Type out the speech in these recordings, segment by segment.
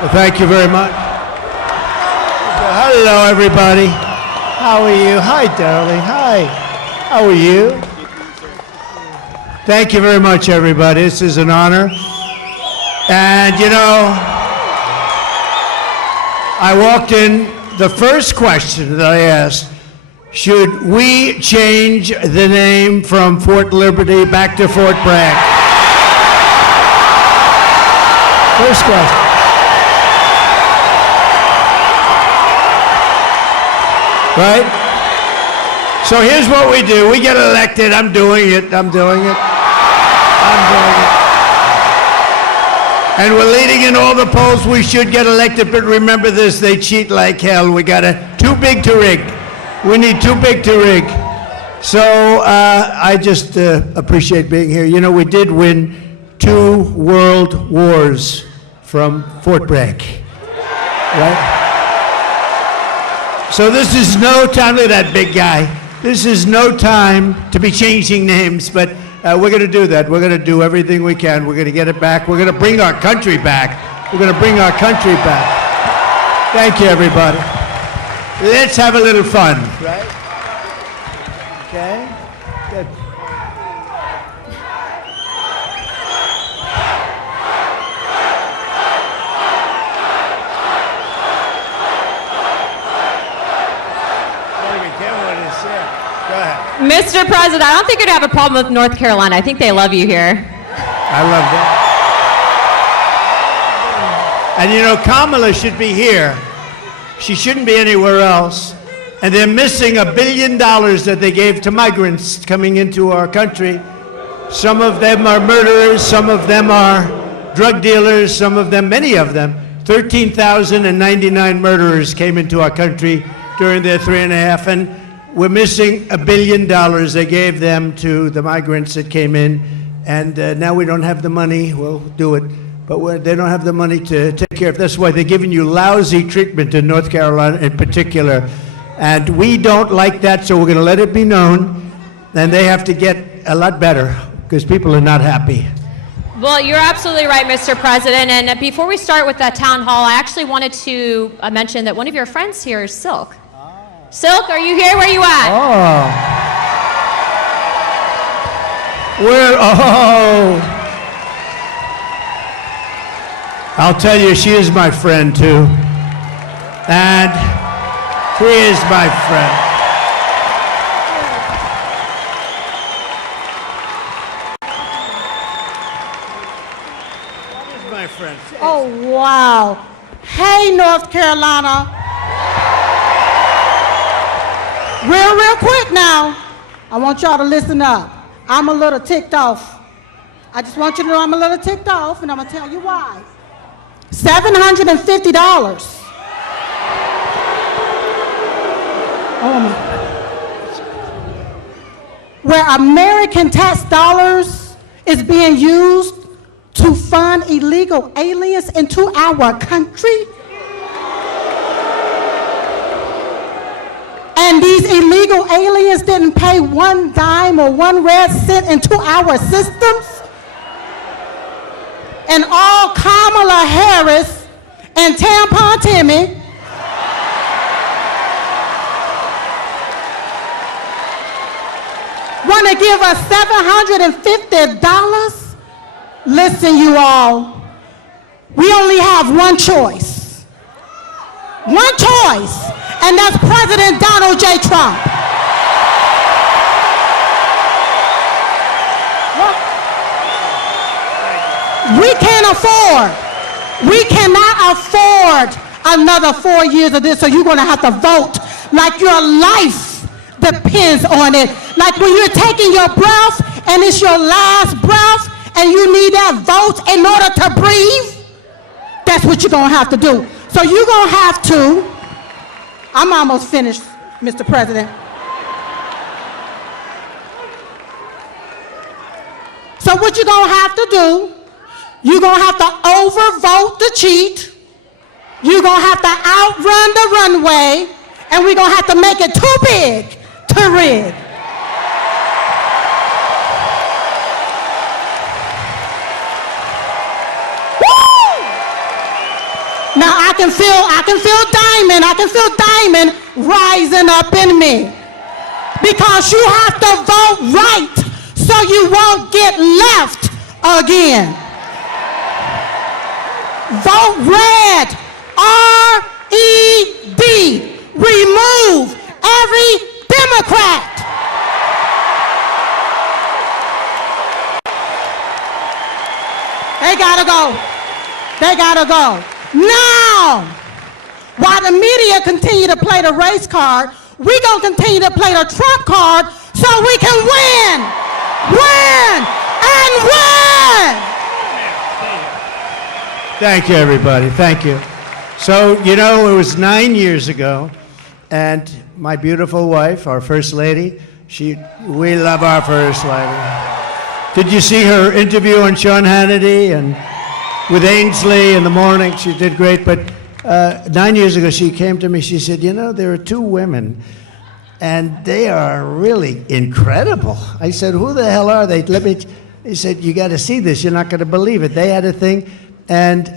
Well, thank you very much. Hello, everybody. How are you? Hi, darling. Hi. How are you? Thank you very much, everybody. This is an honor. And, you know, I walked in, the first question that I asked, should we change the name from Fort Liberty back to Fort Bragg? First question. Right? So here's what we do. We get elected. I'm doing it. And we're leading in all the polls. We should get elected, but remember this, they cheat like hell. We got too big to rig. We need too big to rig. So I just appreciate being here. You know, we did win 2 world wars from Fort Bragg, right? So this is no time, look at that big guy. This is no time to be changing names, but we're going to do that. We're going to do everything we can. We're going to get it back. We're going to bring our country back. We're going to bring our country back. Thank you, everybody. Let's have a little fun. Right? Okay? Good. Mr. President, I don't think you'd have a problem with North Carolina. I think they love you here. I love that. And you know, Kamala should be here. She shouldn't be anywhere else. And they're missing $1 billion that they gave to migrants coming into our country. Some of them are murderers, some of them are drug dealers, some of them, many of them. 13,099 murderers came into our country during their 3.5, and we're missing $1 billion they gave them to the migrants that came in, and now we don't have the money. We'll do it, but they don't have the money to take care of. That's why they're giving you lousy treatment in North Carolina in particular, and we don't like that, so we're going to let it be known, and they have to get a lot better because people are not happy. Well, you're absolutely right, Mr. President, and before we start with that town hall, I actually wanted to mention that one of your friends here is Silk. Silk, are you here? Where are you at? Oh. I'll tell you, she is my friend, too. And she is my friend. What is my friend? Oh, wow. Hey, North Carolina. Real quick now, I want y'all to listen up. I'm a little ticked off. I just want you to know I'm a little ticked off, and I'm going to tell you why. $750. Oh my. Where American tax dollars is being used to fund illegal aliens into our country. And these illegal aliens didn't pay one dime or one red cent into our systems. And all Kamala Harris and Tampon Timmy want to give us $750? Listen, you all, we only have one choice. One choice. And that's President Donald J. Trump. We cannot afford another 4 years of this, so you're gonna have to vote like your life depends on it. Like when you're taking your breath and it's your last breath and you need that vote in order to breathe, that's what you're gonna have to do. So you're gonna have to, I'm almost finished, Mr. President. So what you're gonna have to do, you're gonna have to overvote the cheat, you're gonna have to outrun the runway, and we're gonna have to make it too big to rig. Now I can feel diamond rising up in me. Because you have to vote right so you won't get left again. Vote red, R-E-D. Remove every Democrat. They gotta go. They gotta go. Now, while the media continue to play the race card, we gonna continue to play the Trump card so we can win, win, and win. Thank you, everybody. Thank you. So, you know, it was 9 years ago, and my beautiful wife, our First Lady, we love our First Lady. Did you see her interview on Sean Hannity and with Ainsley in the morning? She did great, but 9 years ago, she came to me, she said, you know, there are two women, and they are really incredible. I said, who the hell are they? He said, you got to see this, you're not going to believe it. They had a thing, and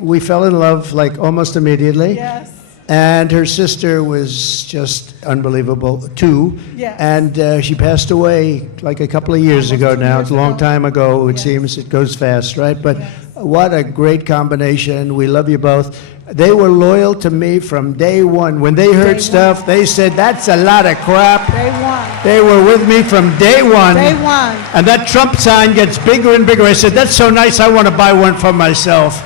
we fell in love like almost immediately. Yes. And her sister was just unbelievable, too. Yes. And she passed away like a couple of years ago now. It's a long time ago, it seems. It goes fast, right? But what a great combination. We love you both. They were loyal to me from day one. When they heard stuff, they said, that's a lot of crap. Day one. They were with me from day one. Day one. And that Trump sign gets bigger and bigger. I said, that's so nice, I want to buy one for myself.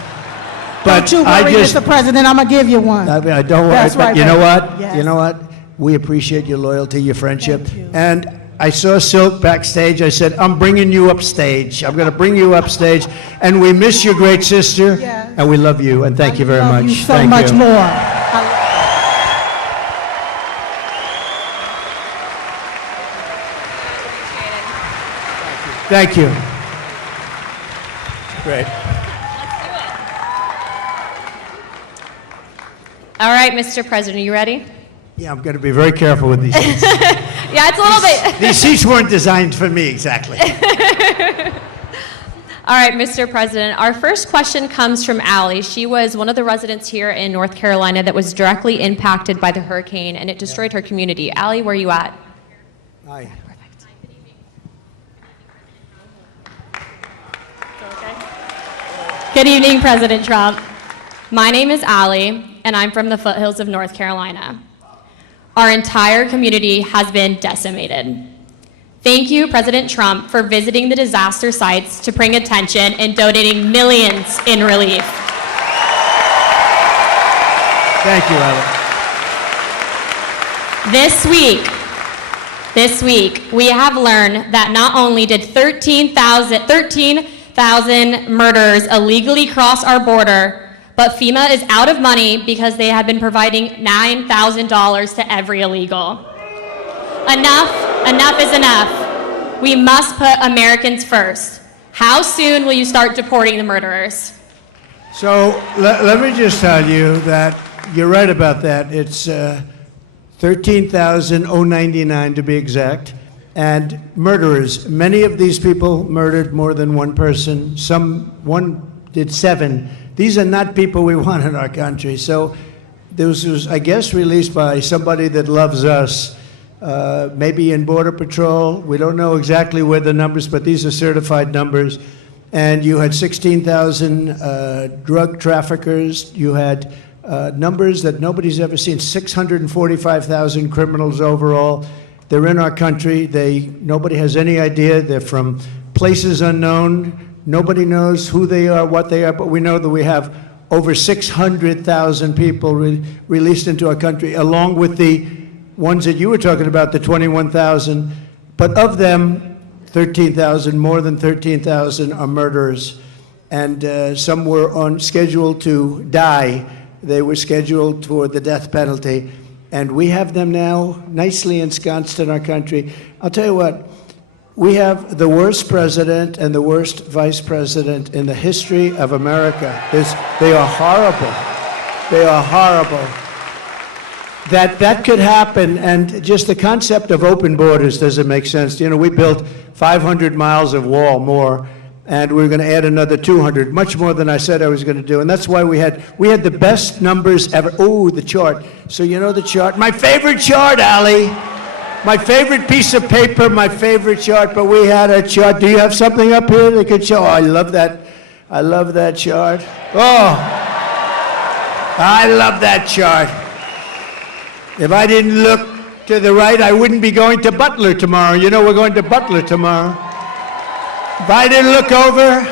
But Don't you worry, Mr. President, I'm going to give you one. I don't worry, That's but right, you know baby. what? Yes. You know what? We appreciate your loyalty, your friendship. Thank you. And I saw Silk backstage. I said, I'm bringing you upstage. I'm going to bring you upstage. And we miss your great sister. Yes. And we love you. And thank you very Love much. you so Thank much you. more. Thank you. Great. All right, Mr. President, are you ready? Yeah, I'm going to be very careful with these seats. Yeah, it's a little bit. These seats weren't designed for me, exactly. All right, Mr. President, our first question comes from Allie. She was one of the residents here in North Carolina that was directly impacted by the hurricane, and it destroyed her community. Allie, where are you at? Hi. Good evening, President Trump. My name is Allie, and I'm from the foothills of North Carolina. Our entire community has been decimated. Thank you, President Trump, for visiting the disaster sites to bring attention and donating millions in relief. Thank you, Allie. This week, we have learned that not only did 13,000 murderers illegally cross our border, but FEMA is out of money because they have been providing $9,000 to every illegal. Enough is enough. We must put Americans first. How soon will you start deporting the murderers? So let me just tell you that you're right about that. It's 13,099 to be exact. And murderers, many of these people murdered more than one person. One did 7. These are not people we want in our country. So this was, I guess, released by somebody that loves us, maybe in Border Patrol. We don't know exactly where the numbers, but these are certified numbers. And you had 16,000 drug traffickers. You had numbers that nobody's ever seen, 645,000 criminals overall. They're in our country. Nobody has any idea. They're from places unknown. Nobody knows who they are, what they are, but we know that we have over 600,000 people released into our country, along with the ones that you were talking about, the 21,000. But of them, 13,000, more than 13,000 are murderers. And some were on schedule to die. They were scheduled for the death penalty. And we have them now nicely ensconced in our country. I'll tell you what, we have the worst president and the worst vice president in the history of America. They are horrible. They are horrible. That could happen, and just the concept of open borders doesn't make sense. You know, we built 500 miles of wall more, and we're going to add another 200, much more than I said I was going to do. And that's why we had the best numbers ever. Oh, the chart. So you know the chart? My favorite chart, Ali. My favorite piece of paper, my favorite chart, but we had a chart. Do you have something up here that could show? Oh, I love that. I love that chart. Oh, I love that chart. If I didn't look to the right, I wouldn't be going to Butler tomorrow. You know, we're going to Butler tomorrow. If I didn't look over,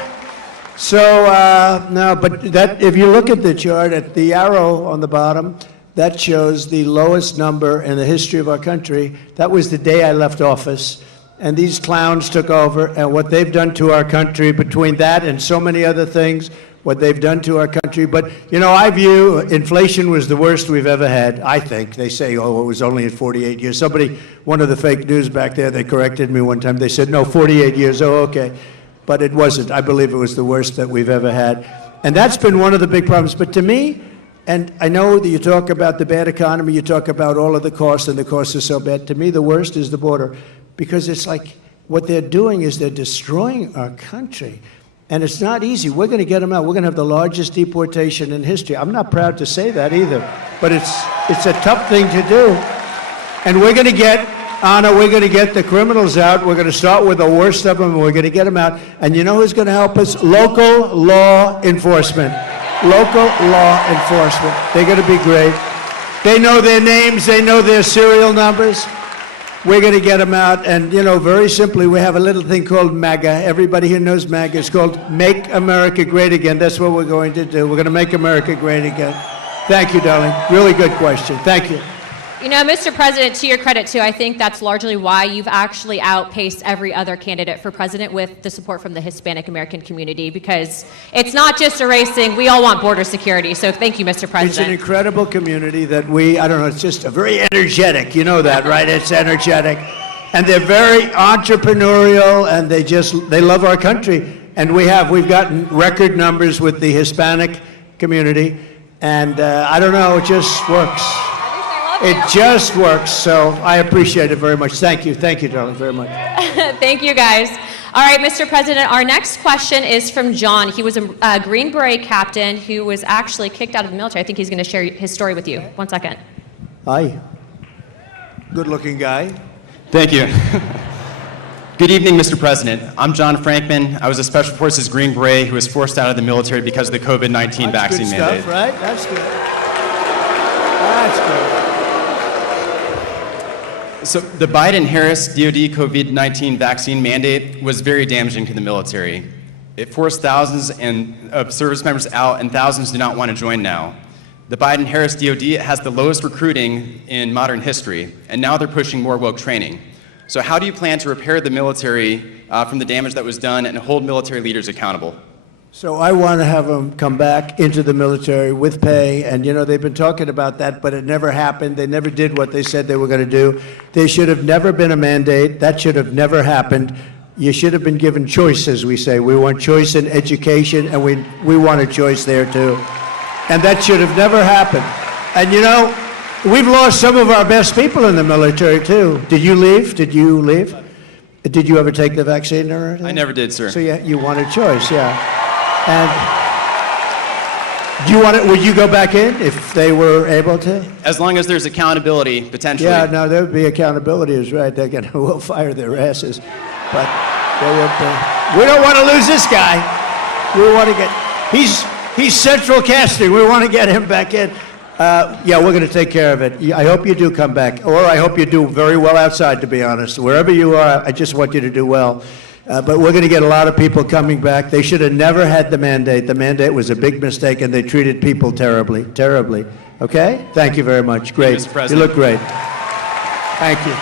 no, but that, if you look at the chart, at the arrow on the bottom, that shows the lowest number in the history of our country. That was the day I left office, and these clowns took over, and what they've done to our country, between that and so many other things, what they've done to our country. But, you know, I view inflation was the worst we've ever had, I think. They say, oh, it was only in 48 years. Somebody, one of the fake news back there, they corrected me one time. They said, no, 48 years, oh, okay. But it wasn't. I believe it was the worst that we've ever had. And that's been one of the big problems. But to me, and I know that you talk about the bad economy, you talk about all of the costs, and the costs are so bad. To me, the worst is the border, because it's like what they're doing is they're destroying our country. And it's not easy. We're going to get them out. We're going to have the largest deportation in history. I'm not proud to say that either, but it's a tough thing to do. And we're going to get, Anna, we're going to get the criminals out. We're going to start with the worst of them, and we're going to get them out. And you know who's going to help us? Local law enforcement. Local law enforcement. They're going to be great. They know their names. They know their serial numbers. We're going to get them out, and, you know, very simply, we have a little thing called MAGA. Everybody here knows MAGA. It's called Make America Great Again. That's what we're going to do. We're going to make America great again. Thank you, darling. Really good question. Thank you. You know, Mr. President, to your credit, too, I think that's largely why you've actually outpaced every other candidate for president with the support from the Hispanic American community, because it's not just a race thing. We all want border security. So thank you, Mr. President. It's an incredible community that I don't know, it's just a very energetic. You know that, right? It's energetic. And they're very entrepreneurial, and they love our country. And we've gotten record numbers with the Hispanic community. And I don't know, it just works. It just works, so I appreciate it very much. Thank you, darling, very much. Thank you, guys. All right, Mr. President, our next question is from John. He was a Green Beret captain who was actually kicked out of the military. I think he's going to share his story with you. 1 second. Hi. Good-looking guy. Thank you. Good evening, Mr. President. I'm John Frankman. I was a Special Forces Green Beret who was forced out of the military because of the COVID-19 vaccine mandate. That's good stuff, right? That's good. That's good. So the Biden-Harris DoD COVID-19 vaccine mandate was very damaging to the military. It forced thousands of service members out, and thousands do not want to join now. The Biden-Harris DoD has the lowest recruiting in modern history, and now they're pushing more woke training. So how do you plan to repair the military from the damage that was done and hold military leaders accountable? So I want to have them come back into the military with pay, and you know, they've been talking about that, but it never happened. They never did what they said they were going to do. There should have never been a mandate. That should have never happened. You should have been given choice, as we say. We want choice in education, and we want a choice there too. And that should have never happened. And you know, we've lost some of our best people in the military too. Did you leave? Did you leave? Did you ever take the vaccine or anything? I never did, sir. So you want a choice, yeah. And do you want it? Would you go back in if they were able to? As long as there's accountability, potentially. Yeah, no, there would be accountability, is right. They're going to will fire their asses, but they would. We don't want to lose this guy. We want to get. He's central casting. We want to get him back in. Yeah, we're going to take care of it. I hope you do come back, or I hope you do very well outside. To be honest, wherever you are, I just want you to do well. But we're going to get a lot of people coming back. They should have never had the mandate. The mandate was a big mistake, and they treated people terribly, terribly. Okay? Thank you very much. Great. Mr. President. You look great. Thank you.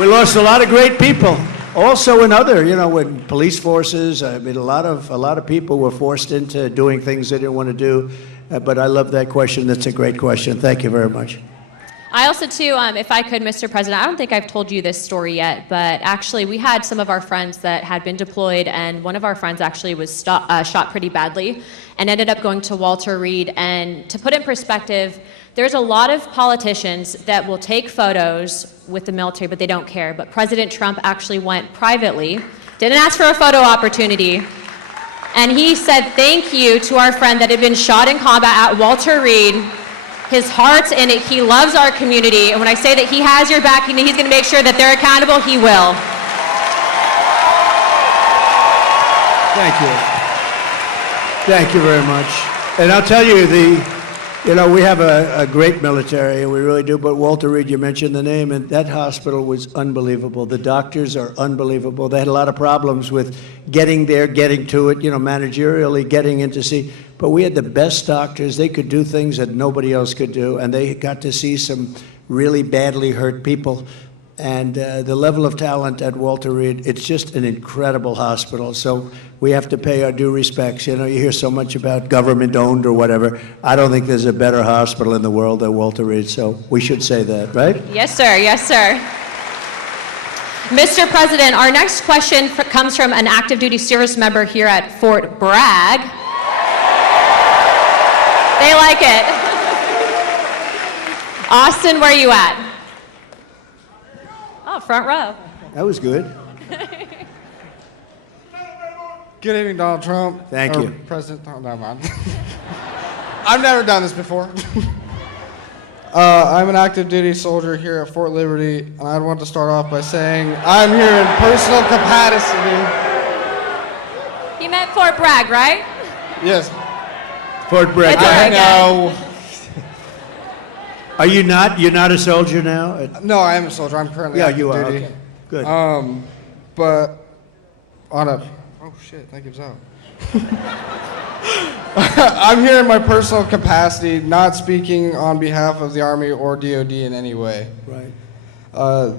We lost a lot of great people. Also in other, you know, in police forces. I mean, a lot of people were forced into doing things they didn't want to do. But I love that question. That's a great question. Thank you very much. I also, too, if I could, Mr. President, I don't think I've told you this story yet, but actually we had some of our friends that had been deployed, and one of our friends actually was shot pretty badly and ended up going to Walter Reed. And to put in perspective, There's a lot of politicians that will take photos with the military, but they don't care. But President Trump actually went privately, didn't ask for a photo opportunity, and he said thank you to our friend that had been shot in combat at Walter Reed. His heart's in it. He loves our community. And when I say that he has your back and he's going to make sure that they're accountable, he will. Thank you. Thank you very much. And I'll tell you, we have a great military, and we really do, but Walter Reed, you mentioned the name, and that hospital was unbelievable. The doctors are unbelievable. They had a lot of problems with getting there, getting to it, managerially getting in to see. But we had the best doctors. They could do things that nobody else could do, and they got to see some really badly hurt people. And the level of talent at Walter Reed, it's just an incredible hospital. So we have to pay our due respects. You hear so much about government-owned or whatever. I don't think there's a better hospital in the world than Walter Reed, so we should say that, right? Yes, sir. Yes, sir. Mr. President, our next question comes from an active duty service member here at Fort Bragg. They like it. Austin, where are you at? Oh, front row. That was good. Good evening, Donald Trump. Thank you. President, oh, never mind. I've never done this before. I'm an active duty soldier here at Fort Liberty, and I want to start off by saying I'm here in personal capacity. You meant Fort Bragg, right? Yes. Fort Bragg. It's all right, No. Are you not? You're not a soldier now? No, I am a soldier. I'm currently active you are. duty. Okay. Good. But on a... Oh, shit, that gives out. I'm here in my personal capacity, not speaking on behalf of the Army or DOD in any way. Right.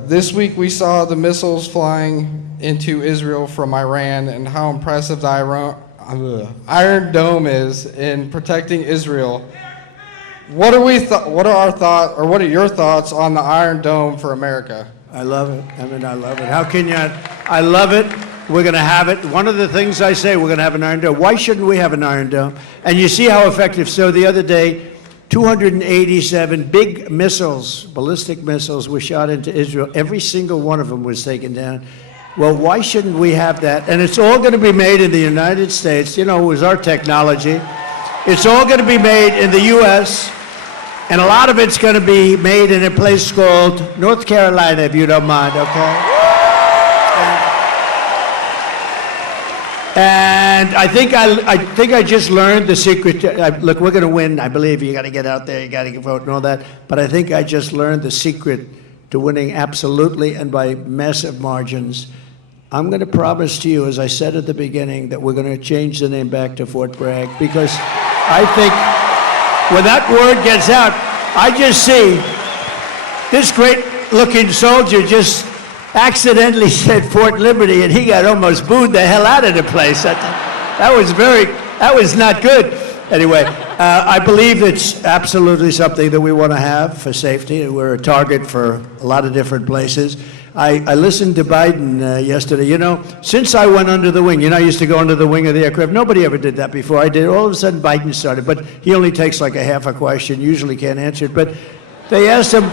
This week we saw the missiles flying into Israel from Iran and how impressive the Iron Dome is in protecting Israel. What are your thoughts on the Iron Dome for America? I love it. I love it. How can you not? I love it. We're going to have it. One of the things I say, we're going to have an Iron Dome. Why shouldn't we have an Iron Dome? And you see how effective. So the other day, 287 big missiles, ballistic missiles, were shot into Israel. Every single one of them was taken down. Well, why shouldn't we have that? And it's all going to be made in the United States. It was our technology. It's all going to be made in the U.S., and a lot of it's going to be made in a place called North Carolina, if you don't mind, okay? And I think I just learned the secret. Look, we're going to win. I believe you got to get out there, you got to vote and all that. But I think I just learned the secret to winning absolutely and by massive margins. I'm going to promise to you, as I said at the beginning, that we're going to change the name back to Fort Bragg, because I think when that word gets out, I just see this great-looking soldier just accidentally said Fort Liberty, and he got almost booed the hell out of the place. That was not good. Anyway, I believe it's absolutely something that we want to have for safety. We're a target for a lot of different places. I listened to Biden yesterday. Since I went under the wing, I used to go under the wing of the aircraft. Nobody ever did that before. I did. All of a sudden, Biden started, but he only takes like a half a question. Usually can't answer it. But they asked him,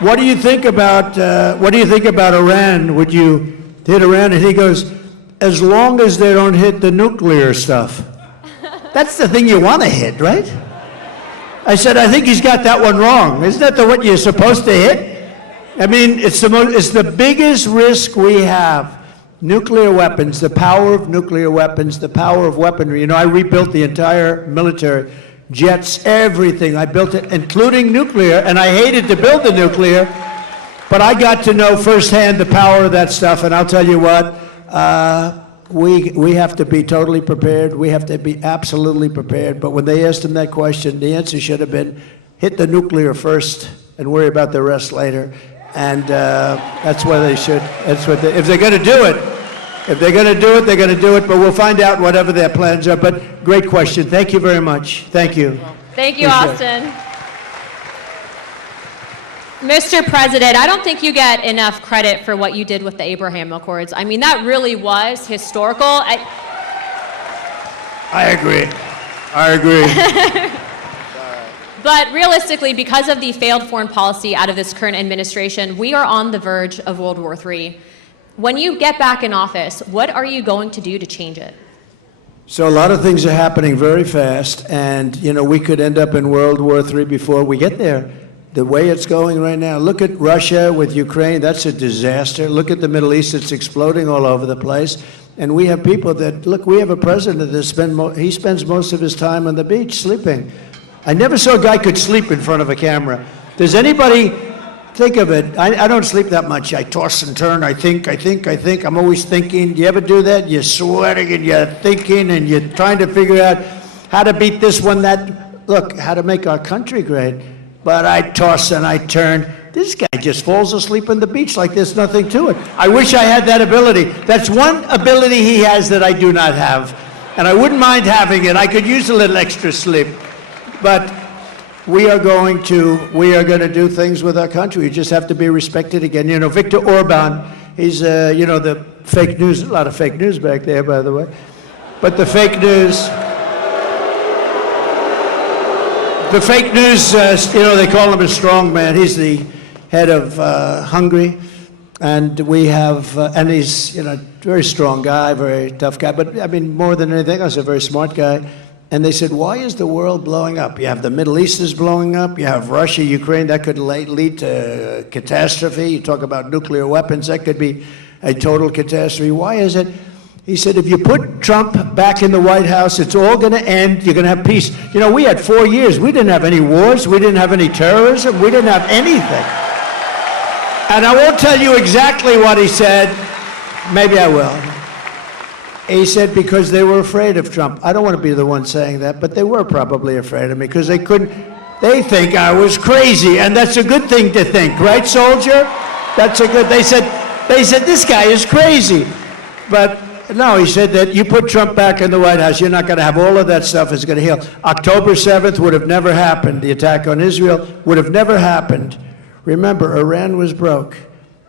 "What do you think about Iran? Would you hit Iran?" And he goes, "As long as they don't hit the nuclear stuff." That's the thing you want to hit, right? I said, I think he's got that one wrong. Isn't that what you're supposed to hit? I mean, it's the biggest risk we have. Nuclear weapons, the power of nuclear weapons, the power of weaponry. I rebuilt the entire military, jets, everything. I built it, including nuclear, and I hated to build the nuclear, but I got to know firsthand the power of that stuff, and I'll tell you what, we have to be totally prepared. We have to be absolutely prepared. But when they asked him that question, the answer should have been, hit the nuclear first and worry about the rest later. And that's what they should. If they're going to do it, they're going to do it. But we'll find out whatever their plans are. But great question. Thank you very much. Thank you. Thank you, Austin. Mr. President, I don't think you get enough credit for what you did with the Abraham Accords. I mean, that really was historical. I agree. But realistically, because of the failed foreign policy out of this current administration, we are on the verge of World War III. When you get back in office, what are you going to do to change it? So a lot of things are happening very fast, and we could end up in World War III before we get there. The way it's going right now, look at Russia with Ukraine, that's a disaster. Look at the Middle East, it's exploding all over the place. And we have people that, look, we have a president that he spends most of his time on the beach sleeping. I never saw a guy could sleep in front of a camera. Does anybody think of it? I don't sleep that much. I toss and turn, I think. I'm always thinking. Do you ever do that? You're sweating and you're thinking and you're trying to figure out how to beat this one, that. Look, how to make our country great. But I toss and I turn. This guy just falls asleep on the beach like there's nothing to it. I wish I had that ability. That's one ability he has that I do not have. And I wouldn't mind having it. I could use a little extra sleep. But we are going to do things with our country. We just have to be respected again. Viktor Orban, he's, the fake news, a lot of fake news back there, by the way. But the fake news, they call him a strong man. He's the head of Hungary. And we have, and he's, very strong guy, very tough guy. But I mean, more than anything else, a very smart guy. And they said, why is the world blowing up? You have the Middle East is blowing up. You have Russia, Ukraine. That could lead to catastrophe. You talk about nuclear weapons. That could be a total catastrophe. Why is it? He said, if you put Trump back in the White House, it's all going to end. You're going to have peace. We had 4 years. We didn't have any wars. We didn't have any terrorism. We didn't have anything. And I won't tell you exactly what he said. Maybe I will. He said because they were afraid of Trump. I don't want to be the one saying that, but they were probably afraid of me because they think I was crazy, and that's a good thing to think, right, soldier? They said, this guy is crazy. But no, he said that you put Trump back in the White House, you're not going to have all of that stuff is going to heal. October 7th would have never happened. The attack on Israel would have never happened. Remember, Iran was broke.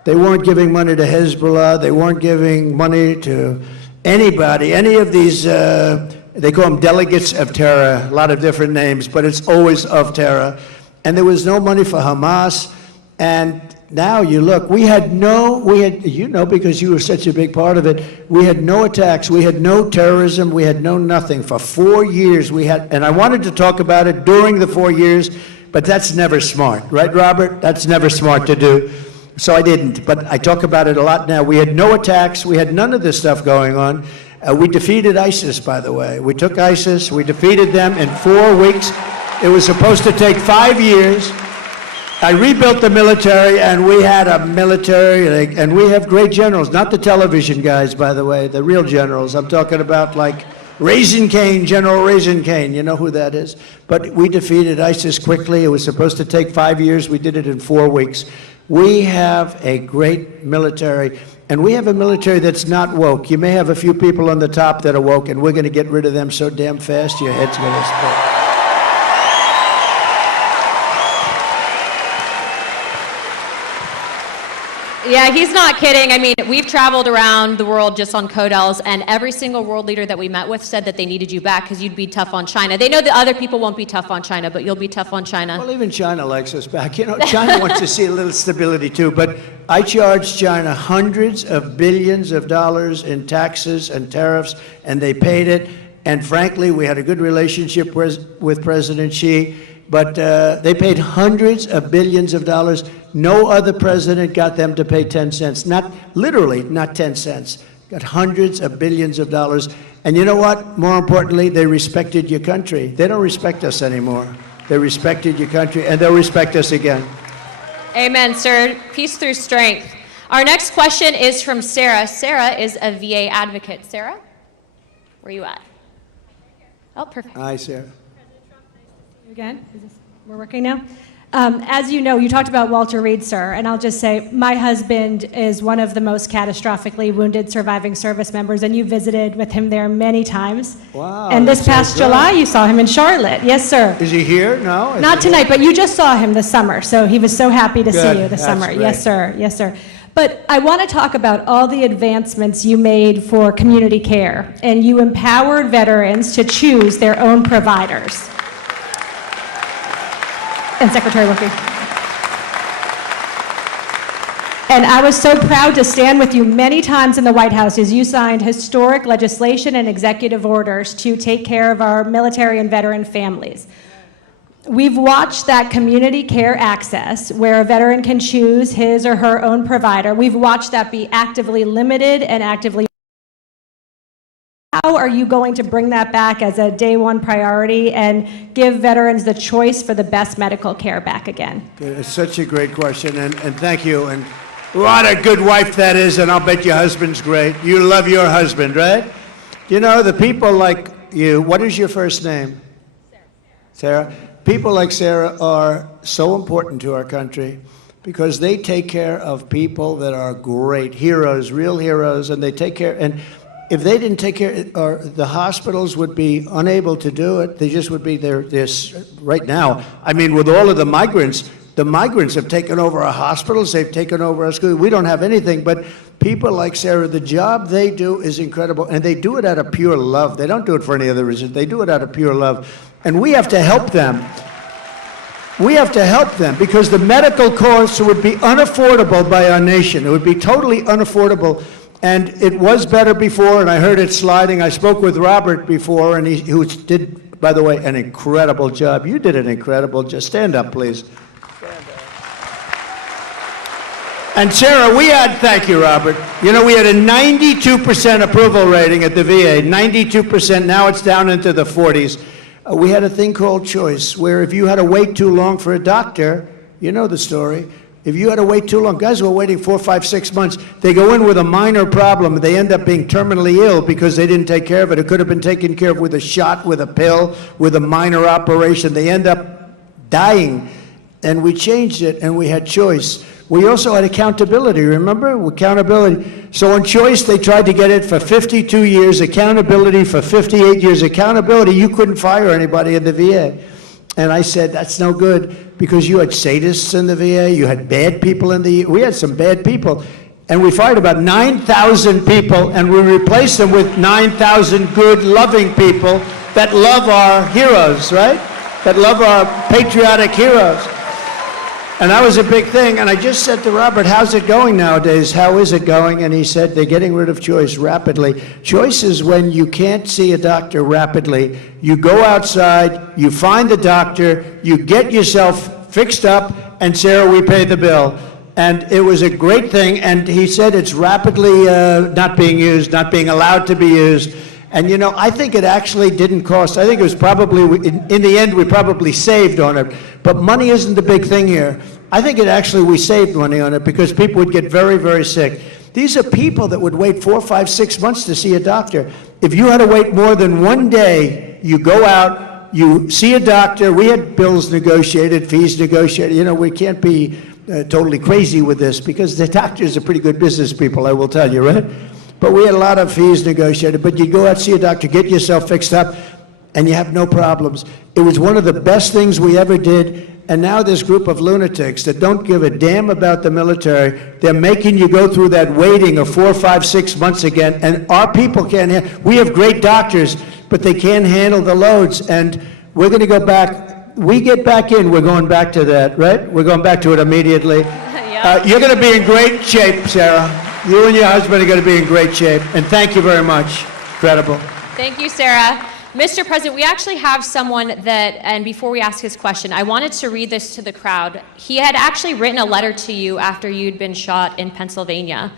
They weren't giving money to Hezbollah. They weren't giving money to anybody, any of these, they call them delegates of terror, a lot of different names, but it's always of terror. And there was no money for Hamas. And now you look, because you were such a big part of it, we had no attacks, we had no terrorism, we had no nothing. For 4 years and I wanted to talk about it during the 4 years, but that's never smart, right, Robert? That's never smart to do. So I didn't, but I talk about it a lot now. We had no attacks. We had none of this stuff going on. We defeated ISIS, by the way. We took ISIS. We defeated them in 4 weeks. It was supposed to take 5 years. I rebuilt the military, and we had a military, and we have great generals, not the television guys, by the way, the real generals. I'm talking about like Raisin Cane, General Raisin Cane. You know who that is? But we defeated ISIS quickly. It was supposed to take 5 years. We did it in 4 weeks. We have a great military, and we have a military that's not woke. You may have a few people on the top that are woke, and we're going to get rid of them so damn fast, your head's going to split. Yeah, he's not kidding. I mean, we've traveled around the world just on CODELs, and every single world leader that we met with said that they needed you back because you'd be tough on China. They know that other people won't be tough on China, but you'll be tough on China. Well, even China likes us back. China wants to see a little stability too, but I charged China hundreds of billions of dollars in taxes and tariffs, and they paid it. And frankly, we had a good relationship with President Xi, but they paid hundreds of billions of dollars. No other president got them to pay 10 cents. Not literally, not 10 cents. Got hundreds of billions of dollars. And you know what? More importantly, they respected your country. They don't respect us anymore. They respected your country, and they'll respect us again. Amen, sir. Peace through strength. Our next question is from Sarah. Sarah is a VA advocate. Sarah, where are you at? Oh, perfect. Hi, Sarah. Again, we're working now. As you know, you talked about Walter Reed, sir, and I'll just say my husband is one of the most catastrophically wounded surviving service members, and you visited with him there many times. Wow. And this past July, you saw him in Charlotte. Yes, sir. Is he here? No? Not tonight, but you just saw him this summer, so he was so happy to see you this summer. Great. Yes, sir. Yes, sir. But I want to talk about all the advancements you made for community care, and you empowered veterans to choose their own providers. And Secretary Wilkie. And I was so proud to stand with you many times in the White House as you signed historic legislation and executive orders to take care of our military and veteran families. We've watched that community care access, where a veteran can choose his or her own provider. We've watched that be actively limited and actively. How are you going to bring that back as a day one priority and give veterans the choice for the best medical care back again? It's such a great question, and thank you. And what a good wife that is, and I'll bet your husband's great. You love your husband, right? You know, the people like you, what is your first name? Sarah. People like Sarah are so important to our country because they take care of people that are great heroes, real heroes, and they take care. And if they didn't take care, or the hospitals would be unable to do it. They just would be there. Right now, I mean, with all of the migrants have taken over our hospitals. They've taken over our schools. We don't have anything, but people like Sarah, the job they do is incredible, and they do it out of pure love. They don't do it for any other reason. They do it out of pure love. And we have to help them. We have to help them because the medical costs would be unaffordable by our nation. It would be totally unaffordable. And it was better before, and I heard it sliding. I spoke with Robert before, and who did, by the way, an incredible job. You did an incredible job. Stand up, please. And Sarah, thank you, Robert. You know, we had a 92% approval rating at the VA, 92%. Now it's down into the 40s. We had a thing called choice, where if you had to wait too long for a doctor, you know the story. If you had to wait too long, guys were waiting 4, 5, 6 months. They go in with a minor problem. They end up being terminally ill because they didn't take care of it. It could have been taken care of with a shot, with a pill, with a minor operation. They end up dying. And we changed it, and we had choice. We also had accountability, remember? Accountability. So on choice, they tried to get it for 52 years, accountability for 58 years. Accountability, you couldn't fire anybody in the VA. And I said, that's no good, because you had sadists in the VA, you had bad people we had some bad people. And we fired about 9,000 people, and we replaced them with 9,000 good, loving people that love our heroes, right? That love our patriotic heroes. And that was a big thing. And I just said to Robert, how's it going nowadays? How is it going? And he said, they're getting rid of choice rapidly. Choice is when you can't see a doctor rapidly. You go outside, you find the doctor, you get yourself fixed up, and Sarah, we pay the bill. And it was a great thing. And he said it's rapidly not being used, not being allowed to be used. And you know, I think it actually didn't cost. I think it was probably, in the end, we probably saved on it. But money isn't the big thing here. I think we saved money on it because people would get very, very sick. These are people that would wait 4, 5, 6 months to see a doctor. If you had to wait more than one day, you go out, you see a doctor. We had bills negotiated, fees negotiated. You know, we can't be totally crazy with this because the doctors are pretty good business people, I will tell you, right? But we had a lot of fees negotiated. But you go out, see a doctor, get yourself fixed up, and you have no problems. It was one of the best things we ever did. And now this group of lunatics that don't give a damn about the military, they're making you go through that waiting of 4, 5, 6 months again. And our people can't we have great doctors, but they can't handle the loads. And we're going to go back. We get back in, we're going back to that, right? We're going back to it immediately. Yep. You're going to be in great shape, Sarah. You and your husband are going to be in great shape. And thank you very much. Incredible. Thank you, Sarah. Mr. President, we actually have someone that, and before we ask his question, I wanted to read this to the crowd. He had actually written a letter to you after you'd been shot in Pennsylvania.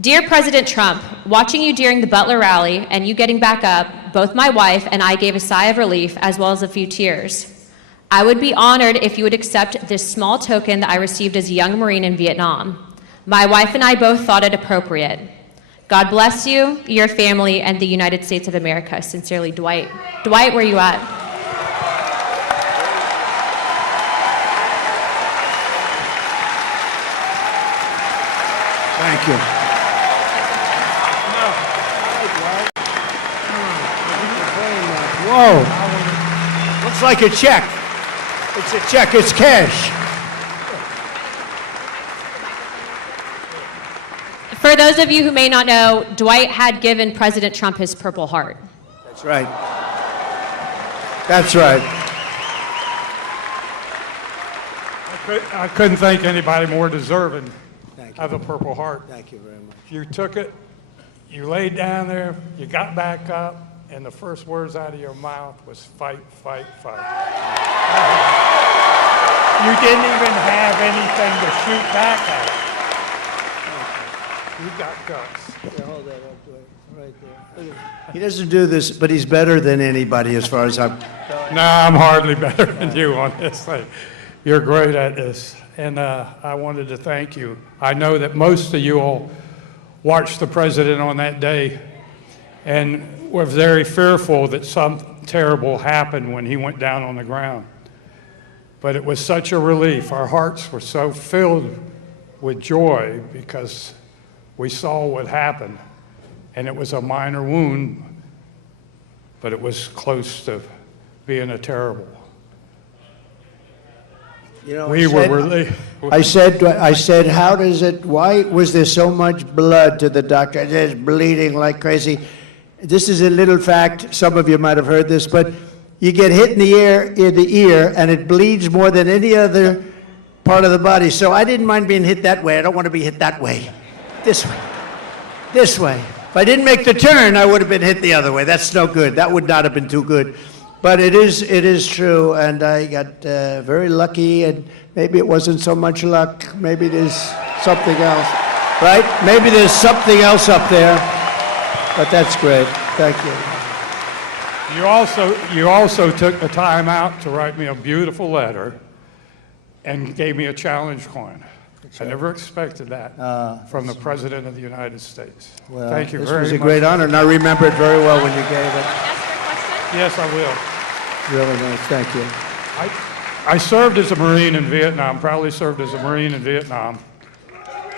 Dear President Trump, watching you during the Butler rally and you getting back up, both my wife and I gave a sigh of relief as well as a few tears. I would be honored if you would accept this small token that I received as a young Marine in Vietnam. My wife and I both thought it appropriate. God bless you, your family, and the United States of America. Sincerely, Dwight. Dwight, where you at? Thank you. Whoa. Looks like a check. It's a check. It's cash. For those of you who may not know, Dwight had given President Trump his Purple Heart. That's right. That's right. I couldn't think anybody more deserving Thank you. of a Purple Heart. Thank you very much. You took it, you laid down there, you got back up, and the first words out of your mouth was fight, fight, fight. You didn't even have anything to shoot back at. You got guts. Yeah, hold that up right there. He doesn't do this, but he's better than anybody as far as I'm. No, I'm hardly better than you on this thing. You're great at this, and I wanted to thank you. I know that most of you all watched the president on that day and were very fearful that something terrible happened when he went down on the ground. But it was such a relief. Our hearts were so filled with joy because we saw what happened, and it was a minor wound, but it was close to being a terrible. You know, We were really. I said, how does it, why was there so much blood to the doctor? Just bleeding like crazy. This is a little fact, some of you might have heard this, but you get hit in the ear, and it bleeds more than any other part of the body. So I didn't mind being hit that way. I don't want to be hit that way. This way. This way. If I didn't make the turn, I would have been hit the other way. That's no good. That would not have been too good. But it is true, and I got very lucky, and maybe it wasn't so much luck. Maybe there's something else, right? Maybe there's something else up there, but that's great. Thank you. You also took the time out to write me a beautiful letter and gave me a challenge coin. I never expected that from the President of the United States. Well, Thank you this very much. was a great honor, and I remember it very well when you gave it. Yes, I will. Really nice. Thank you. I served as a Marine in Vietnam, proudly served as a Marine in Vietnam.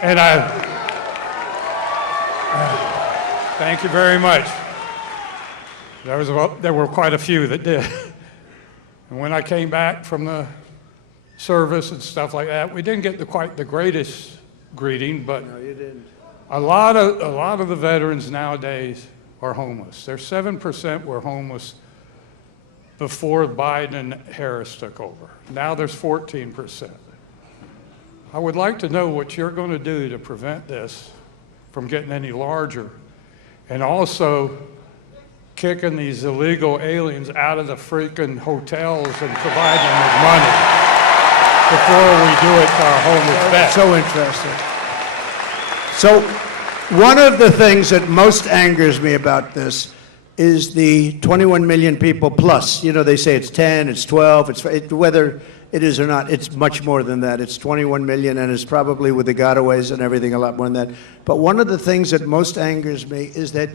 And thank you very much. There were quite a few that did. And when I came back from the service and stuff like that, we didn't get quite the greatest greeting, but No, you didn't. a lot of the veterans nowadays are homeless. There's 7% were homeless before Biden and Harris took over. Now there's 14%. I would like to know what you're going to do to prevent this from getting any larger, and also kicking these illegal aliens out of the freaking hotels and providing them with money before we do it to our homeless vets. So interesting. So one of the things that most angers me about this is the 21 million people plus. You know, they say it's 10, it's 12, whether it is or not, it's much more than that. It's 21 million, and it's probably with the gotaways and everything a lot more than that. But one of the things that most angers me is that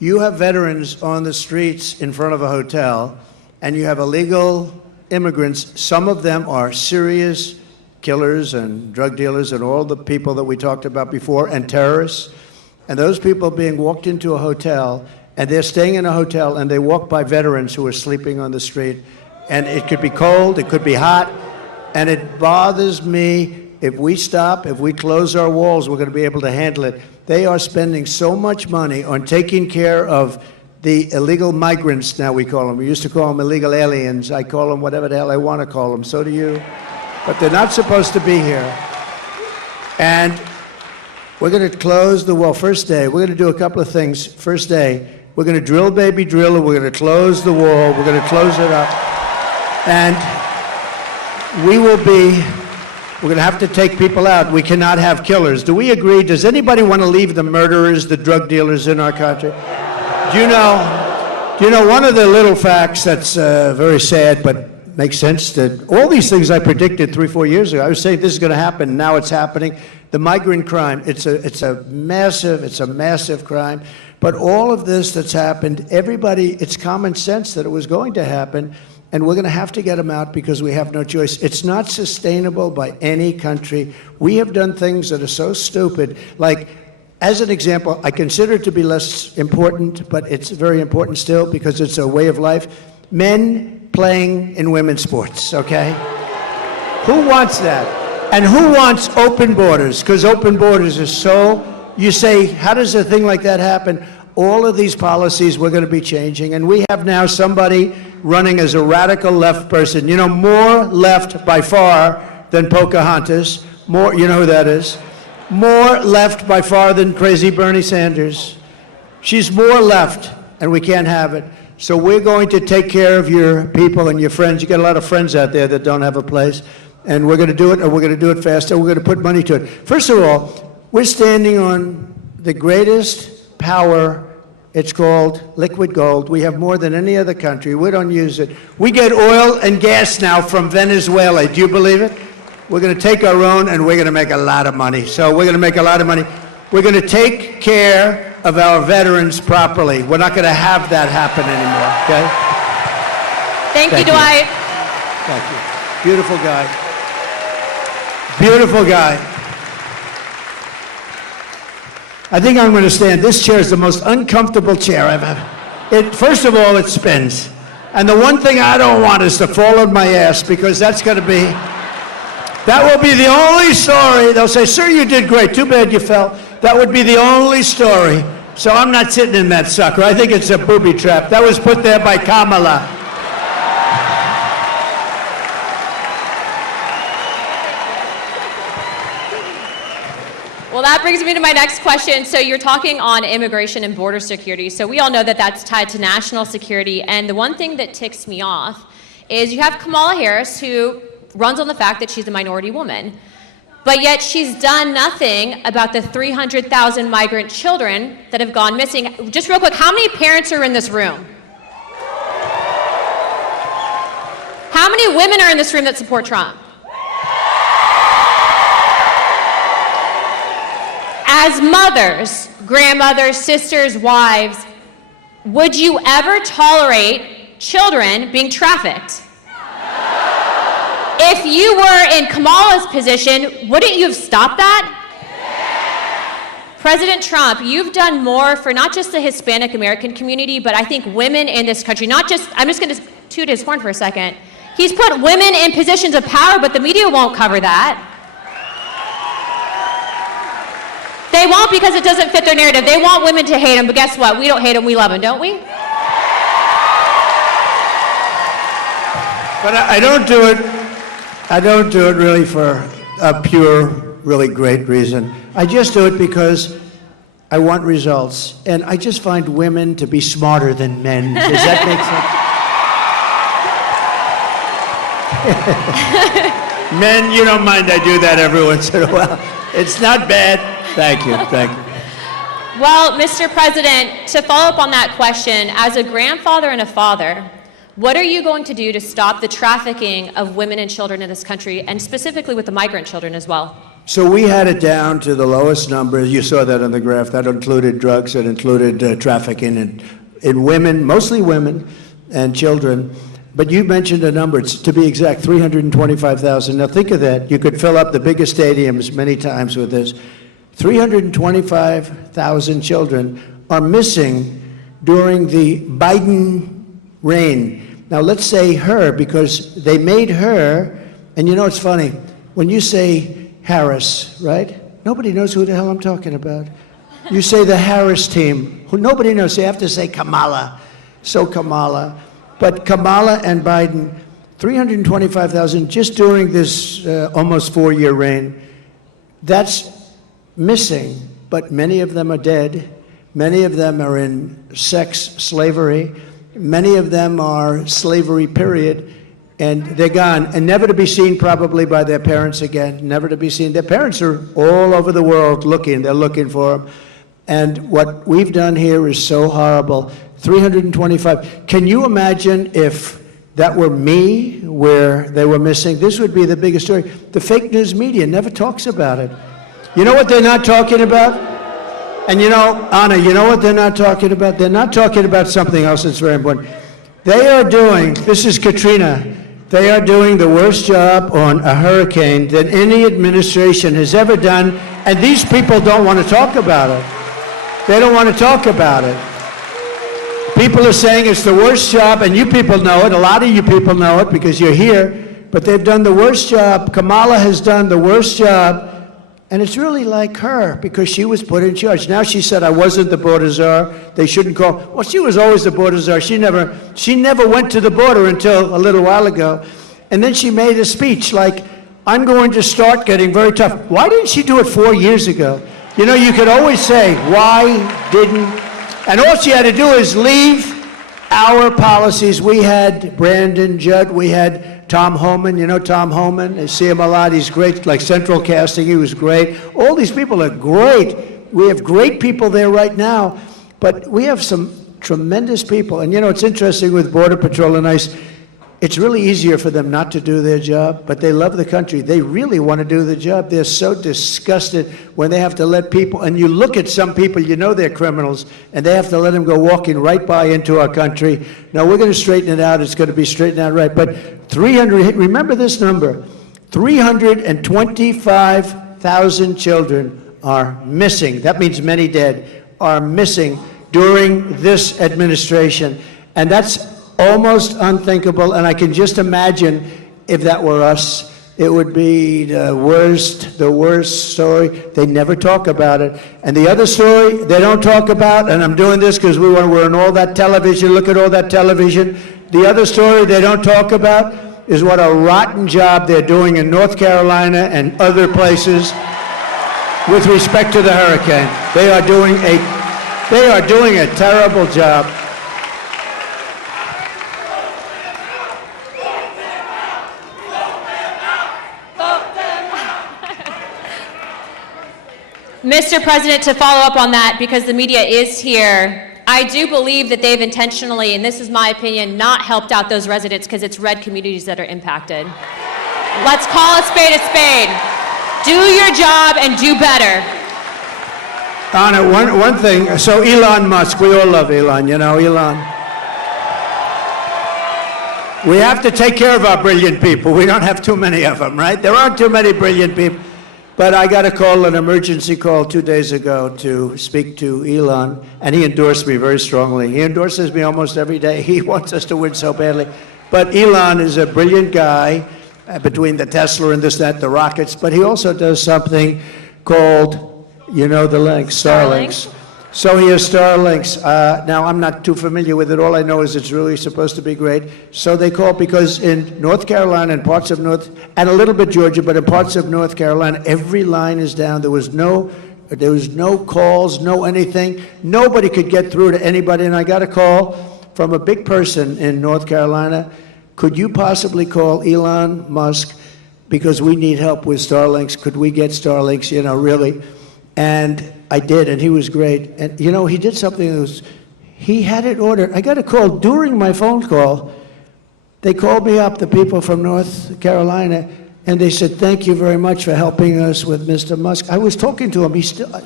you have veterans on the streets in front of a hotel, and you have illegal immigrants. Some of them are serious killers and drug dealers and all the people that we talked about before, and terrorists. And those people being walked into a hotel, and they're staying in a hotel, and they walk by veterans who are sleeping on the street. And it could be cold, it could be hot, and it bothers me. If we stop, if we close our walls, we're going to be able to handle it. They are spending so much money on taking care of the illegal migrants, now we call them. We used to call them illegal aliens. I call them whatever the hell I want to call them. So do you. But they're not supposed to be here. And we're going to close the wall. First day, we're going to do a couple of things. First day, we're going to drill, baby, drill, and we're going to close the wall. We're going to close it up. And we're going to have to take people out. We cannot have killers. Do we agree? Does anybody want to leave the murderers, the drug dealers in our country? Do you know one of the little facts that's very sad but makes sense? That all these things I predicted 3-4 years ago, I was saying this is going to happen, now it's happening. The migrant crime, it's a massive crime. But all of this that's happened, everybody, it's common sense that it was going to happen. And we're going to have to get them out because we have no choice. It's not sustainable by any country. We have done things that are so stupid. Like, as an example, I consider it to be less important, but it's very important still because it's a way of life. Men playing in women's sports, okay? Who wants that? And who wants open borders? Because open borders is so, you say, how does a thing like that happen? All of these policies we're going to be changing, and we have now somebody running as a radical left person, more left by far than Pocahontas. More, you know who that is? More left by far than crazy Bernie Sanders. She's more left, and we can't have it. So we're going to take care of your people and your friends. You got a lot of friends out there that don't have a place. And we're going to do it, and we're going to do it faster. We're going to put money to it. First of all, we're standing on the greatest power. It's called liquid gold. We have more than any other country. We don't use it. We get oil and gas now from Venezuela. Do you believe it? We're going to take our own, and we're going to make a lot of money. So we're going to make a lot of money. We're going to take care of our veterans properly. We're not going to have that happen anymore, okay? Thank you, Dwight. Thank you. Beautiful guy. Beautiful guy. I think I'm going to stand. This chair is the most uncomfortable chair I've ever. First of all, it spins. And the one thing I don't want is to fall on my ass, because that's going to be, that will be the only story. They'll say, sir, you did great. Too bad you fell. That would be the only story. So I'm not sitting in that sucker. I think it's a booby trap. That was put there by Kamala. Well, that brings me to my next question. So you're talking on immigration and border security. So we all know that that's tied to national security. And the one thing that ticks me off is you have Kamala Harris, who runs on the fact that she's a minority woman. But yet she's done nothing about the 300,000 migrant children that have gone missing. Just real quick, how many parents are in this room? How many women are in this room that support Trump? As mothers, grandmothers, sisters, wives, would you ever tolerate children being trafficked? If you were in Kamala's position, wouldn't you have stopped that? President Trump, you've done more for not just the Hispanic American community, but I think women in this country, not just, I'm just going to toot his horn for a second. He's put women in positions of power, but the media won't cover that. They won't, because it doesn't fit their narrative. They want women to hate them, but guess what? We don't hate them, we love them, don't we? But I don't do it. I don't do it really for a pure, really great reason. I just do it because I want results. And I just find women to be smarter than men. Does that make sense? Men, you don't mind I do that every once in a while. It's not bad. Thank you, thank you. Well, Mr. President, to follow up on that question, as a grandfather and a father, what are you going to do to stop the trafficking of women and children in this country, and specifically with the migrant children as well? So we had it down to the lowest number. You saw that on the graph. That included drugs, it included trafficking in women, mostly women and children. But you mentioned a number, it's, to be exact, 325,000. Now think of that. You could fill up the biggest stadiums many times with this. 325,000 children are missing during the Biden reign. Now let's say her, because they made her, and you know it's funny, when you say Harris, right? Nobody knows who the hell I'm talking about. You say the Harris team, who nobody knows, so you have to say Kamala. So Kamala. But Kamala and Biden, 325,000 just during this almost 4-year reign. That's missing, but many of them are dead. Many of them are in sex slavery. Many of them are slavery, period, and they're gone, and never to be seen probably by their parents again, never to be seen. Their parents are all over the world looking, they're looking for them. And what we've done here is so horrible. 325. Can you imagine if that were me, where they were missing? This would be the biggest story. The fake news media never talks about it. You know what they're not talking about? And you know, Anna, you know what they're not talking about? They're not talking about something else that's very important. They are doing, this is Katrina, they are doing the worst job on a hurricane than any administration has ever done, and these people don't want to talk about it. They don't want to talk about it. People are saying it's the worst job, and you people know it. A lot of you people know it because you're here, but they've done the worst job. Kamala has done the worst job, and it's really like her because she was put in charge. Now she said, I wasn't the border czar. They shouldn't call. Well, she was always the border czar. She never went to the border until a little while ago. And then she made a speech like, I'm going to start getting very tough. Why didn't she do it 4 years ago? You know, you could always say, why didn't, and all she had to do is leave our policies. We had Brandon Judd, we had Tom Homan, you know Tom Homan, I see him a lot, he's great, like Central Casting, he was great. All these people are great. We have great people there right now, but we have some tremendous people. And you know, it's interesting with Border Patrol and ICE, it's really easier for them not to do their job, but they love the country. They really want to do the job. They're so disgusted when they have to let people, and you look at some people, you know they're criminals, and they have to let them go walking right by into our country. No, we're going to straighten it out. It's going to be straightened out right. But 300, remember this number, 325,000 children are missing. That means many dead, are missing during this administration. And that's almost unthinkable, and I can just imagine if that were us, it would be the worst story. They never talk about it. And the other story they don't talk about, and I'm doing this because we're in all that television, look at all that television. The other story they don't talk about is what a rotten job they're doing in North Carolina and other places with respect to the hurricane. They are doing a terrible job. Mr. President, to follow up on that, because the media is here, I do believe that they've intentionally, and this is my opinion, not helped out those residents because it's red communities that are impacted. Let's call a spade a spade. Do your job and do better. Anna, one thing, so Elon Musk, we all love Elon, you know, Elon. We have to take care of our brilliant people. We don't have too many of them, right? There aren't too many brilliant people. But I got a call, an emergency call 2 days ago to speak to Elon, and he endorsed me very strongly. He endorses me almost every day. He wants us to win so badly. But Elon is a brilliant guy between the Tesla and this, that, the rockets, but he also does something called, you know, the link, Starlinks. So he has Starlinks. Now, I'm not too familiar with it. All I know is it's really supposed to be great. So they call because in North Carolina and parts of and a little bit Georgia, but in parts of North Carolina, every line is down. There was no calls, no anything. Nobody could get through to anybody. And I got a call from a big person in North Carolina. Could you possibly call Elon Musk because we need help with Starlinks? Could we get Starlinks, you know, really? And I did, and he was great. And, you know, he did something that was, he had it ordered. I got a call during my phone call. They called me up, the people from North Carolina, and they said, thank you very much for helping us with Mr. Musk. I was talking to him.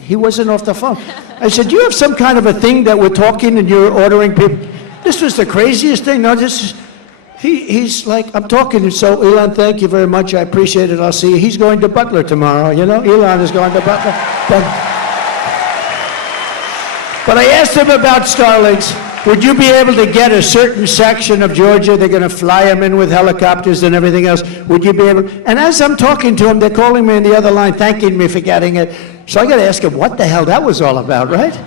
He wasn't off the phone. I said, do you have some kind of a thing that we're talking and you're ordering people? This was the craziest thing. No, this is, he's like, I'm talking to him. So, Elon, thank you very much. I appreciate it. I'll see you. He's going to Butler tomorrow, you know? Elon is going to Butler. But I asked him about Starlinks. Would you be able to get a certain section of Georgia? They're going to fly them in with helicopters and everything else. Would you be able? And as I'm talking to him, they're calling me on the other line, thanking me for getting it. So I got to ask him what the hell that was all about, right?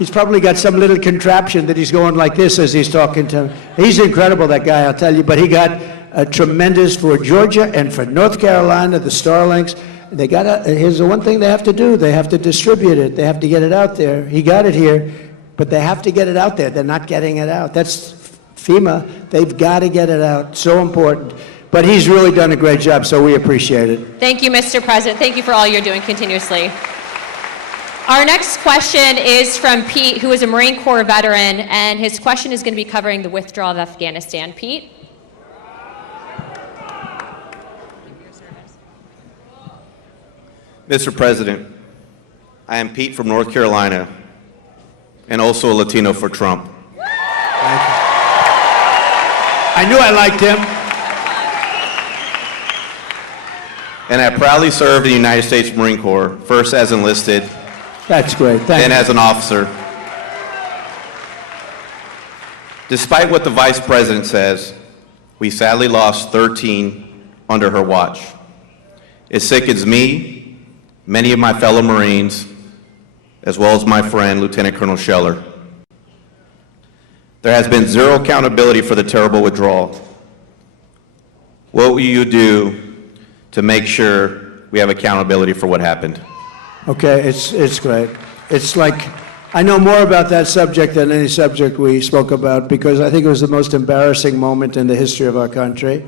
He's probably got some little contraption that he's going like this as he's talking to him. He's incredible, that guy, I'll tell you. But he got a tremendous for Georgia and for North Carolina, the Starlinks. They got here's the one thing they have to do. They have to distribute it. They have to get it out there. He got it here, but they have to get it out there. They're not getting it out. That's FEMA. They've got to get it out. So important. But he's really done a great job, so we appreciate it. Thank you, Mr. President. Thank you for all you're doing continuously. Our next question is from Pete, who is a Marine Corps veteran, and his question is going to be covering the withdrawal of Afghanistan. Pete? Mr. President, I am Pete from North Carolina, and also a Latino for Trump. Thank you. I knew I liked him. And I proudly served in the United States Marine Corps, first as enlisted, That's great. Thank then you. as an officer. Despite what the Vice President says, we sadly lost 13 under her watch. It sickens me, many of my fellow Marines, as well as my friend, Lieutenant Colonel Scheller. There has been zero accountability for the terrible withdrawal. What will you do to make sure we have accountability for what happened. Okay, it's great. It's like, I know more about that subject than any subject we spoke about because I think it was the most embarrassing moment in the history of our country.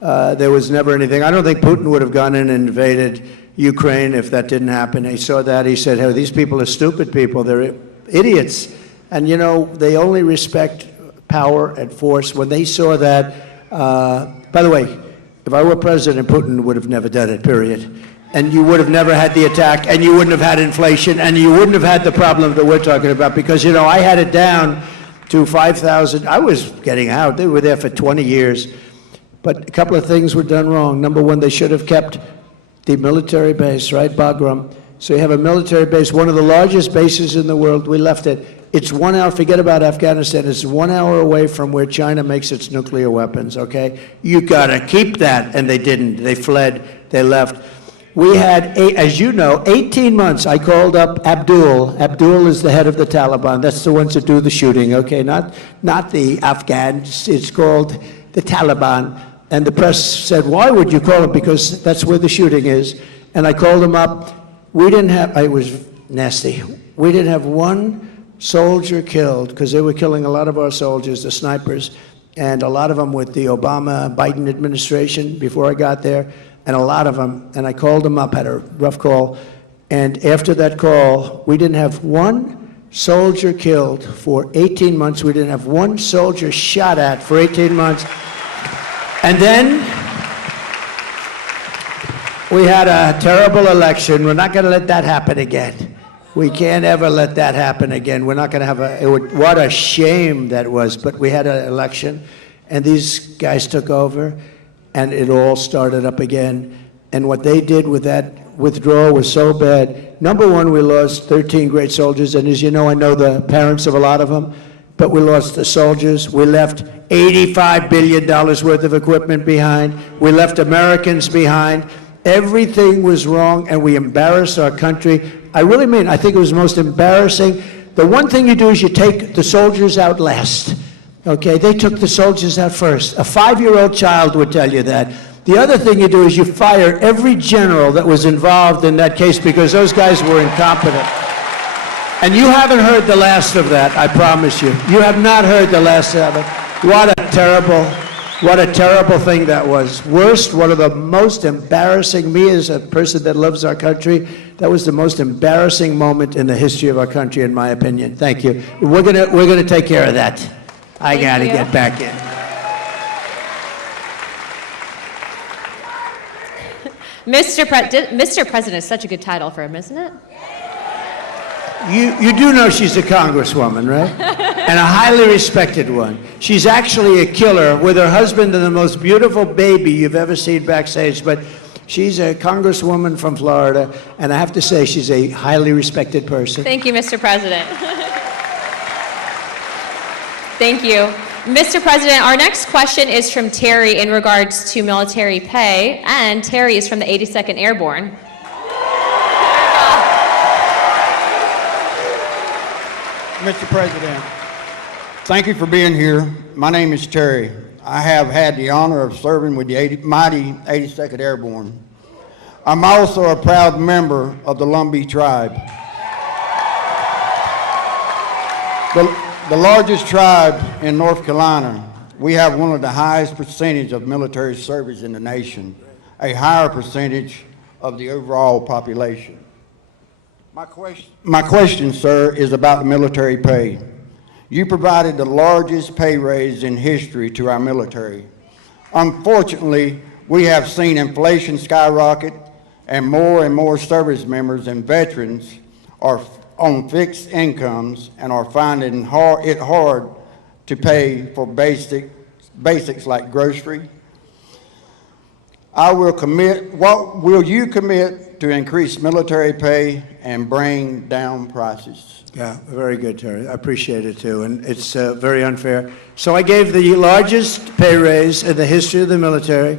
There was never anything. I don't think Putin would have gone in and invaded Ukraine if that didn't happen. He saw that. He said, hey, these people are stupid people. They're idiots. And, you know, they only respect power and force. When they saw that, by the way, if I were president, Putin would have never done it, period. And you would have never had the attack, and you wouldn't have had inflation, and you wouldn't have had the problem that we're talking about. Because, you know, I had it down to 5,000. I was getting out. They were there for 20 years. But a couple of things were done wrong. Number one, they should have kept the military base, right, Bagram? So you have a military base, one of the largest bases in the world. We left it. It's 1 hour, forget about Afghanistan, it's 1 hour away from where China makes its nuclear weapons, okay? You gotta keep that, and they didn't. They fled, they left. We had, as you know, 18 months. I called up Abdul. Abdul is the head of the Taliban. That's the ones that do the shooting, okay? Not the Afghans. It's called the Taliban. And the press said, why would you call him? Because that's where the shooting is. And I called him up. We didn't have, it was nasty. We didn't have one soldier killed, because they were killing a lot of our soldiers, the snipers, and a lot of them with the Obama-Biden administration before I got there, and a lot of them. And I called them up, had a rough call. And after that call, we didn't have one soldier killed for 18 months. We didn't have one soldier shot at for 18 months. And then we had a terrible election. We're not going to let that happen again. We can't ever let that happen again. We're not going to have what a shame that was. But we had an election, and these guys took over, and it all started up again. And what they did with that withdrawal was so bad. Number one, we lost 13 great soldiers, and as you know, I know the parents of a lot of them. But we lost the soldiers. We left $85 billion worth of equipment behind. We left Americans behind. Everything was wrong, and we embarrassed our country. I really mean, I think it was the most embarrassing. The one thing you do is you take the soldiers out last. Okay, they took the soldiers out first. A 5-year-old child would tell you that. The other thing you do is you fire every general that was involved in that case because those guys were incompetent. And you haven't heard the last of that, I promise you. You have not heard the last of it. What a terrible thing that was. Worst, one of the most embarrassing, me as a person that loves our country, that was the most embarrassing moment in the history of our country, in my opinion. Thank you. We're gonna take care of that. I gotta get back in. Mr. President is such a good title for him, isn't it? You do know she's a congresswoman, right? And a highly respected one. She's actually a killer with her husband and the most beautiful baby you've ever seen backstage. But she's a congresswoman from Florida, and I have to say she's a highly respected person. Thank you, Mr. President. Thank you. Mr. President, our next question is from Terry in regards to military pay, and Terry is from the 82nd Airborne. Mr. President, thank you for being here. My name is Terry. I have had the honor of serving with the mighty 82nd Airborne. I'm also a proud member of the Lumbee tribe. The largest tribe in North Carolina. We have one of the highest percentage of military service in the nation, a higher percentage of the overall population. My question, sir, is about the military pay. You provided the largest pay raise in history to our military. Unfortunately, we have seen inflation skyrocket, and more service members and veterans are on fixed incomes and are finding it hard to pay for basics like grocery. What will you commit to increase military pay and bring down prices? Yeah, very good, Terry. I appreciate it too, and it's very unfair. So I gave the largest pay raise in the history of the military,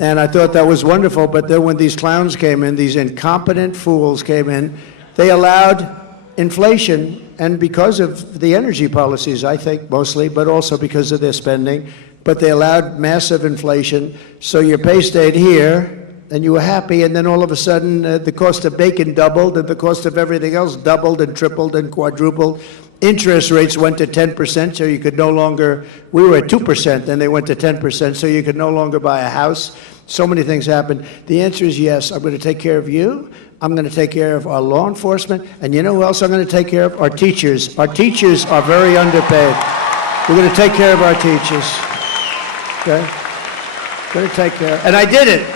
and I thought that was wonderful, but then when these clowns came in, these incompetent fools came in, they allowed inflation, and because of the energy policies, I think, mostly, but also because of their spending, but they allowed massive inflation, so your pay stayed here, and you were happy, and then all of a sudden the cost of bacon doubled, and the cost of everything else doubled and tripled and quadrupled. Interest rates went to 10%, so you could no longer, we were at 2%, and they went to 10%, so you could no longer buy a house. So many things happened. The answer is yes, I'm going to take care of you. I'm going to take care of our law enforcement. And you know who else I'm going to take care of? Our teachers. Our teachers are very underpaid. We're going to take care of our teachers. Okay? Going to take care. And I did it.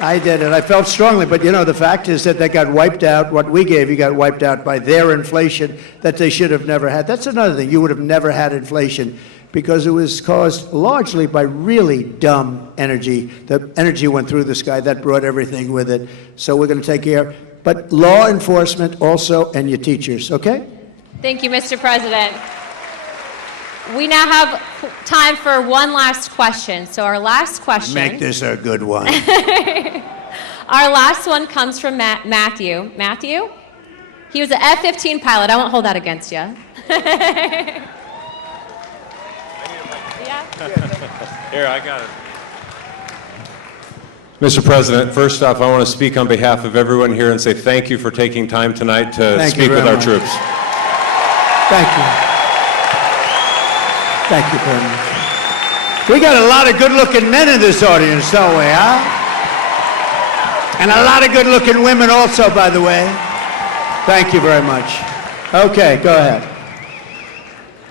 I did it. I felt strongly. But, you know, the fact is that they got wiped out. What we gave you got wiped out by their inflation that they should have never had. That's another thing. You would have never had inflation because it was caused largely by really dumb energy. The energy went through the sky. That brought everything with it. So we're going to take care. But law enforcement also, and your teachers, okay? Thank you, Mr. President. We now have time for one last question. So our last question. Make this a good one. Our last one comes from Matthew. Matthew? He was an F-15 pilot. I won't hold that against you. Here, I got it. Mr. President, first off, I want to speak on behalf of everyone here and say thank you for taking time tonight to speak with our troops. Thank you. Thank you very much. We got a lot of good-looking men in this audience, don't we, huh? And a lot of good-looking women also, by the way. Thank you very much. Okay, go ahead.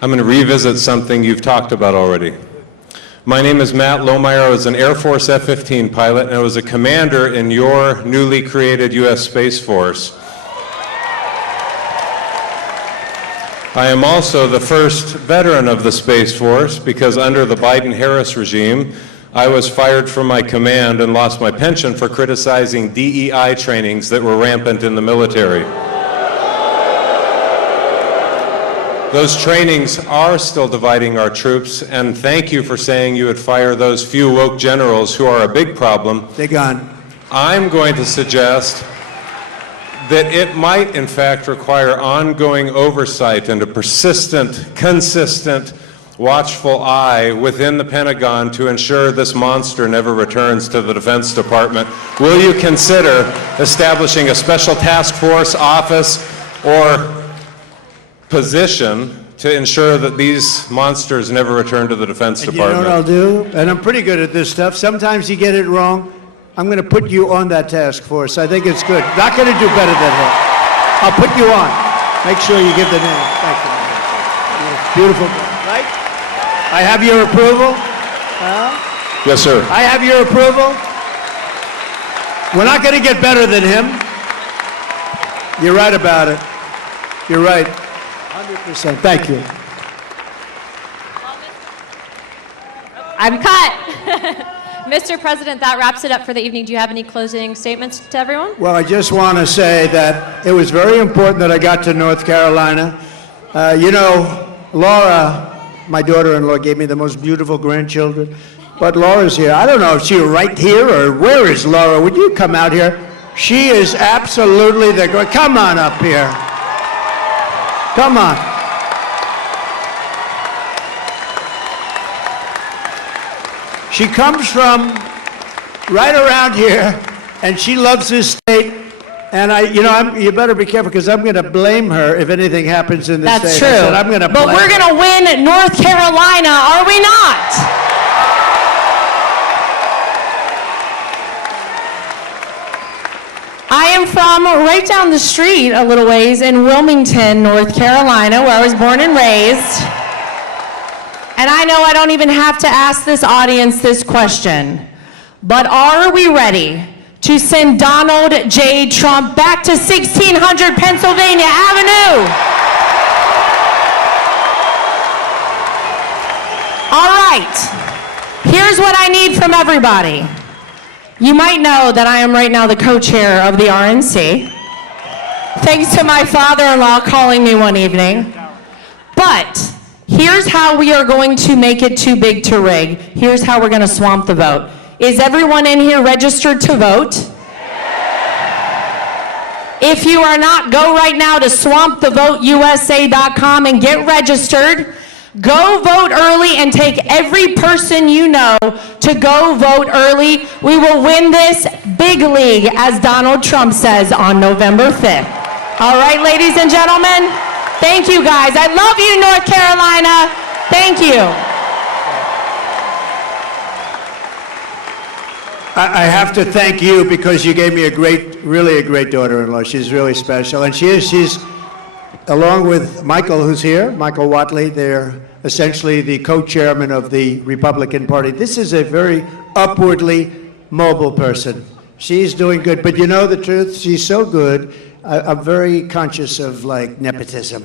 I'm going to revisit something you've talked about already. My name is Matt Lohmeyer. I was an Air Force F-15 pilot, and I was a commander in your newly created U.S. Space Force. I am also the first veteran of the Space Force because under the Biden-Harris regime, I was fired from my command and lost my pension for criticizing DEI trainings that were rampant in the military. Those trainings are still dividing our troops, and thank you for saying you would fire those few woke generals who are a big problem. They're gone. I'm going to suggest that it might, in fact, require ongoing oversight and a persistent, consistent, watchful eye within the Pentagon to ensure this monster never returns to the Defense Department. Will you consider establishing a special task force, office, or position to ensure that these monsters never return to the Defense Department? You know what I'll do? And I'm pretty good at this stuff. Sometimes you get it wrong. I'm going to put you on that task force. I think it's good. Not going to do better than him. I'll put you on. Make sure you give the name. Thank you. Beautiful. Right? I have your approval. Yes, sir. I have your approval. We're not going to get better than him. You're right about it. You're right. 100%. Thank you. I'm cut. Mr. President, that wraps it up for the evening. Do you have any closing statements to everyone? Well, I just want to say that it was very important that I got to North Carolina. You know, Laura, my daughter-in-law, gave me the most beautiful grandchildren. But Laura's here. I don't know if she's right here or where is Laura. Would you come out here? She is absolutely the girl. Come on up here. Come on. She comes from right around here, and she loves this state. And you better be careful because I'm going to blame her if anything happens in this state. That's true. I said, I'm going to but blame we're going to win North Carolina, are we not? I am from right down the street a little ways in Wilmington, North Carolina, where I was born and raised. And I know I don't even have to ask this audience this question, but are we ready to send Donald J. Trump back to 1600 Pennsylvania Avenue? All right, here's what I need from everybody. You might know that I am right now the co-chair of the RNC, thanks to my father-in-law calling me one evening. But here's how we are going to make it too big to rig. Here's how we're going to swamp the vote. Is everyone in here registered to vote? If you are not, go right now to swampthevoteusa.com and get registered. Go vote early and take every person you know to go vote early. We will win this big. big league, as Donald Trump says on November 5th. All right, ladies and gentlemen, thank you guys. I love you, North Carolina. Thank you. I have to thank you because you gave me really a great daughter-in-law. She's really special. And she's, along with Michael, who's here, Michael Whatley, they're essentially the co-chairman of the Republican Party. This is a very upwardly mobile person. She's doing good. But you know the truth? She's so good. I'm very conscious of, like, nepotism.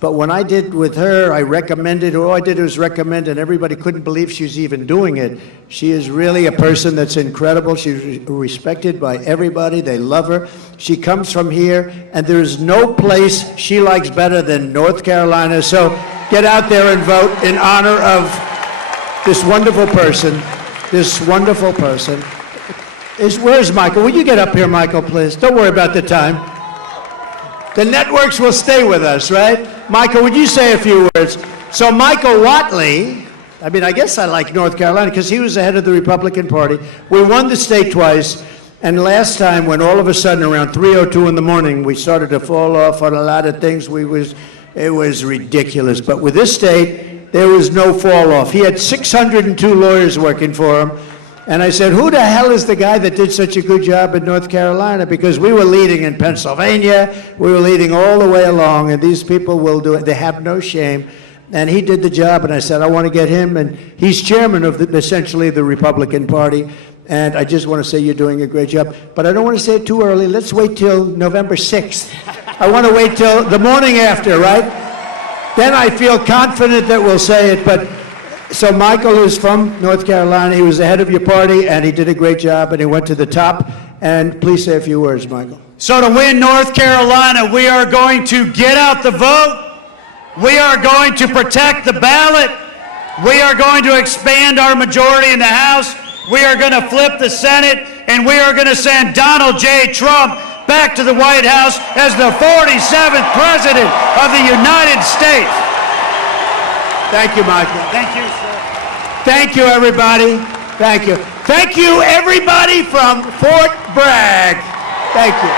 But when I did with her, I recommended, all I did was recommend, and everybody couldn't believe she was even doing it. She is really a person that's incredible. She's respected by everybody. They love her. She comes from here, and there's no place she likes better than North Carolina. So get out there and vote in honor of this wonderful person. This wonderful person. Where's Michael? Will you get up here, Michael, please? Don't worry about the time. The networks will stay with us, right? Michael, would you say a few words? So Michael Whatley, I mean, I guess I like North Carolina because he was the head of the Republican Party. We won the state twice, and last time when all of a sudden around 3:02 in the morning we started to fall off on a lot of things, it was ridiculous. But with this state, there was no fall off. He had 602 lawyers working for him. And I said, who the hell is the guy that did such a good job in North Carolina? Because we were leading in Pennsylvania, we were leading all the way along, and these people will do it. They have no shame. And he did the job, and I said, I want to get him. And he's chairman of essentially the Republican Party. And I just want to say you're doing a great job. But I don't want to say it too early. Let's wait till November 6th. I want to wait till the morning after, right? Then I feel confident that we'll say it. But so Michael is from North Carolina. He was the head of your party, and he did a great job, and he went to the top. And please say a few words, Michael. So to win North Carolina, we are going to get out the vote. We are going to protect the ballot. We are going to expand our majority in the House. We are going to flip the Senate, and we are going to send Donald J. Trump back to the White House as the 47th President of the United States. Thank you, Michael. Thank you, sir. Thank you, everybody. Thank you. Thank you, everybody from Fort Bragg. Thank you.